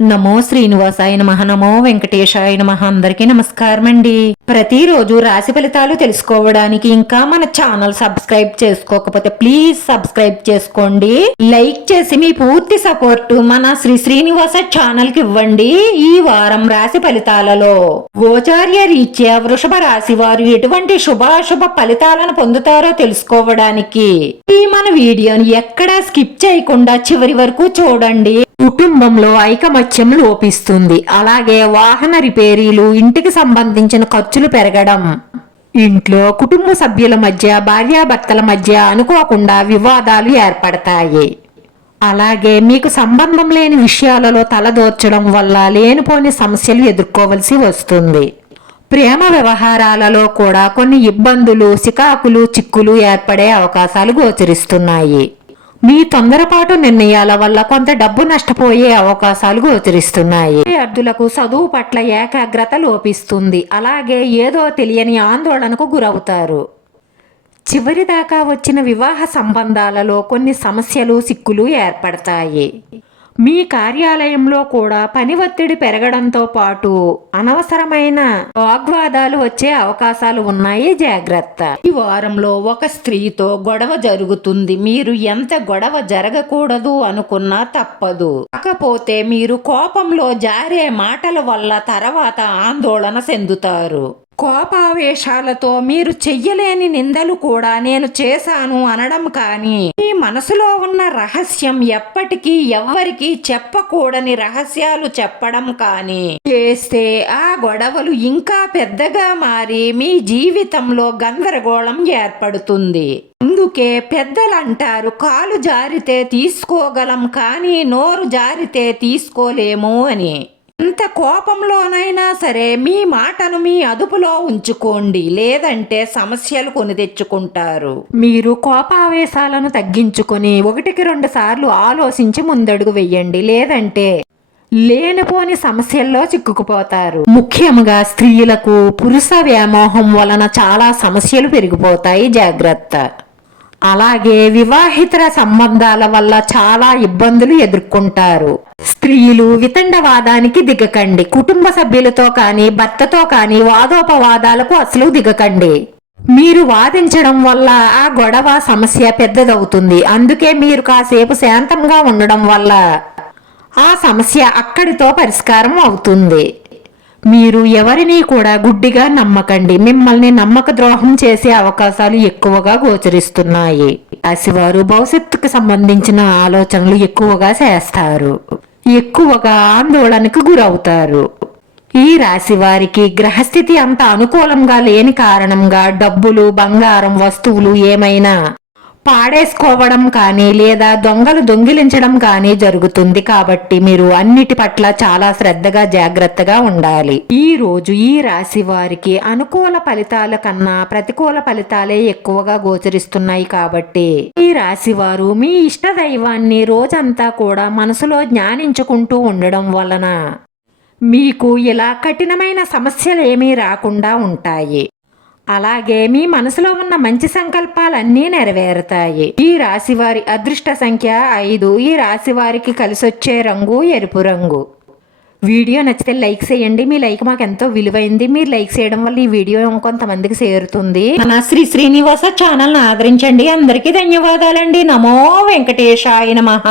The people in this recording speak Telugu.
నమో శ్రీనివాసాయ నమః. నమో వెంకటేశాయ నమః. అందరికీ నమస్కారం అండి. ప్రతిరోజు రాశి ఫలితాలు తెలుసుకోవడానికి ఇంకా మన ఛానల్ సబ్స్క్రైబ్ చేసుకోకపోతే ప్లీజ్ సబ్స్క్రైబ్ చేసుకోండి. లైక్ చేసి మీ పూర్తి సపోర్ట్ మన శ్రీనివాస ఛానల్ కి ఇవ్వండి. ఈ వారం రాశి ఫలితాలలో గోచార్య రీత్యా వృషభ రాశి వారు ఎటువంటి శుభాశుభ ఫలితాలను పొందుతారో తెలుసుకోవడానికి ఈ మన వీడియోని ఎక్కడా స్కిప్ చేయకుండా చివరి వరకు చూడండి. కుటుంబంలో ఐకమత్యం లోపిస్తుంది. అలాగే వాహన రిపేరీలు, ఇంటికి సంబంధించిన ఖర్చులు పెరగడం, ఇంట్లో కుటుంబ సభ్యుల మధ్య, భార్యాభర్తల మధ్య అనుకోకుండా వివాదాలు ఏర్పడతాయి. అలాగే మీకు సంబంధం లేని విషయాలలో తలదూర్చడం వల్ల లేనిపోని సమస్యలు ఎదుర్కోవలసి వస్తుంది. ప్రేమ వ్యవహారాలలో కూడా కొన్ని ఇబ్బందులు, చికాకులు, చిక్కులు ఏర్పడే అవకాశాలు గోచరిస్తున్నాయి. మీ తొందరపాటు నిర్ణయాల వల్ల కొంత డబ్బు నష్టపోయే అవకాశాలు గోచరిస్తున్నాయి. విద్యార్థులకు చదువు పట్ల ఏకాగ్రత లోపిస్తుంది. అలాగే ఏదో తెలియని ఆందోళనకు గురవుతారు. చివరిదాకా వచ్చిన వివాహ సంబంధాలలో కొన్ని సమస్యలు, చిక్కులు ఏర్పడతాయి. మీ కార్యాలయంలో కూడా పని ఒత్తిడి పెరగడంతో పాటు అనవసరమైన వాగ్వాదాలు వచ్చే అవకాశాలు ఉన్నాయి. జాగ్రత్త. ఈ వారంలో ఒక స్త్రీతో గొడవ జరుగుతుంది. మీరు ఎంత గొడవ జరగకూడదు అనుకున్నా తప్పదు. కాకపోతే మీరు కోపంలో జారే మాటల వల్ల తర్వాత ఆందోళన చెందుతారు. కోపావేశాలతో మీరు చెయ్యలేని నిందలు కూడా నేను చేశాను అనడం కానీ, మీ మనసులో ఉన్న రహస్యం ఎప్పటికీ ఎవ్వరికీ చెప్పకూడని రహస్యాలు చెప్పడం కానీ చేస్తే ఆ గొడవలు ఇంకా పెద్దగా మారి మీ జీవితంలో గందరగోళం ఏర్పడుతుంది. అందుకే పెద్దలంటారు, కాలు జారితే తీసుకోగలం కానీ నోరు జారితే తీసుకోలేము అని. ఎంత కోపంలోనైనా సరే మీ మాటను మీ అదుపులో ఉంచుకోండి, లేదంటే సమస్యలు కొని తెచ్చుకుంటారు. మీరు కోపావేశాలను తగ్గించుకొని 1-2 సార్లు ఆలోచించి ముందడుగు వెయ్యండి, లేదంటే లేనిపోని సమస్యల్లో చిక్కుకుపోతారు. ముఖ్యంగా స్త్రీలకు పురుష వ్యామోహం వలన చాలా సమస్యలు పెరిగిపోతాయి. జాగ్రత్త. అలాగే వివాహితర సంబంధాల వల్ల చాలా ఇబ్బందులు ఎదుర్కొంటారు. స్త్రీలు వితండవాదానికి దిగకండి. కుటుంబ సభ్యులతో కానీ భర్తతో కానీ వాదోపవాదాలకు అసలు దిగకండి. మీరు వాదించడం వల్ల ఆ గొడవ సమస్య పెద్దదవుతుంది. అందుకే మీరు కాసేపు శాంతంగా ఉండడం వల్ల ఆ సమస్య అక్కడితో పరిష్కారం అవుతుంది. మీరు ఎవరిని కూడా గుడ్డిగా నమ్మకండి. మిమ్మల్ని నమ్మక ద్రోహం చేసే అవకాశాలు ఎక్కువగా గోచరిస్తున్నాయి. రాశివారు భవిష్యత్తుకు సంబంధించిన ఆలోచనలు ఎక్కువగా చేస్తారు. ఎక్కువగా ఆందోళనకు గురవుతారు. ఈ రాశి వారికి గ్రహస్థితి అంత అనుకూలంగా లేని కారణంగా డబ్బులు, బంగారం, వస్తువులు ఏమైనా పాడేసుకోవడం కానీ లేదా దొంగలు దొంగిలించడం కానీ జరుగుతుంది. కాబట్టి మీరు అన్నిటి పట్ల చాలా శ్రద్ధగా, జాగ్రత్తగా ఉండాలి. ఈ రోజు ఈ రాశి వారికి అనుకూల ఫలితాల కన్నా ప్రతికూల ఫలితాలే ఎక్కువగా గోచరిస్తున్నాయి. కాబట్టి ఈ రాశి వారు మీ ఇష్ట దైవాన్ని రోజంతా కూడా మనసులో జ్ఞానించుకుంటూ ఉండడం వలన మీకు ఇలా కఠినమైన సమస్యలు ఏమీ రాకుండా ఉంటాయి. అలాగే మీ మనసులో ఉన్న మంచి సంకల్పాలన్నీ నెరవేరుతాయి. ఈ రాశి వారి అదృష్ట సంఖ్య 5. ఈ రాశి వారికి కలిసొచ్చే రంగు ఎరుపు రంగు. వీడియో నచ్చితే లైక్ చేయండి. మీ లైక్ మాకు ఎంతో విలువైంది. మీరు లైక్ చేయడం వల్ల ఈ వీడియో కొంతమందికి చేరుతుంది. మన శ్రీనివాస ఛానల్ ఆదరించండి. అందరికీ ధన్యవాదాలండి. నమో వెంకటేశాయ నమః.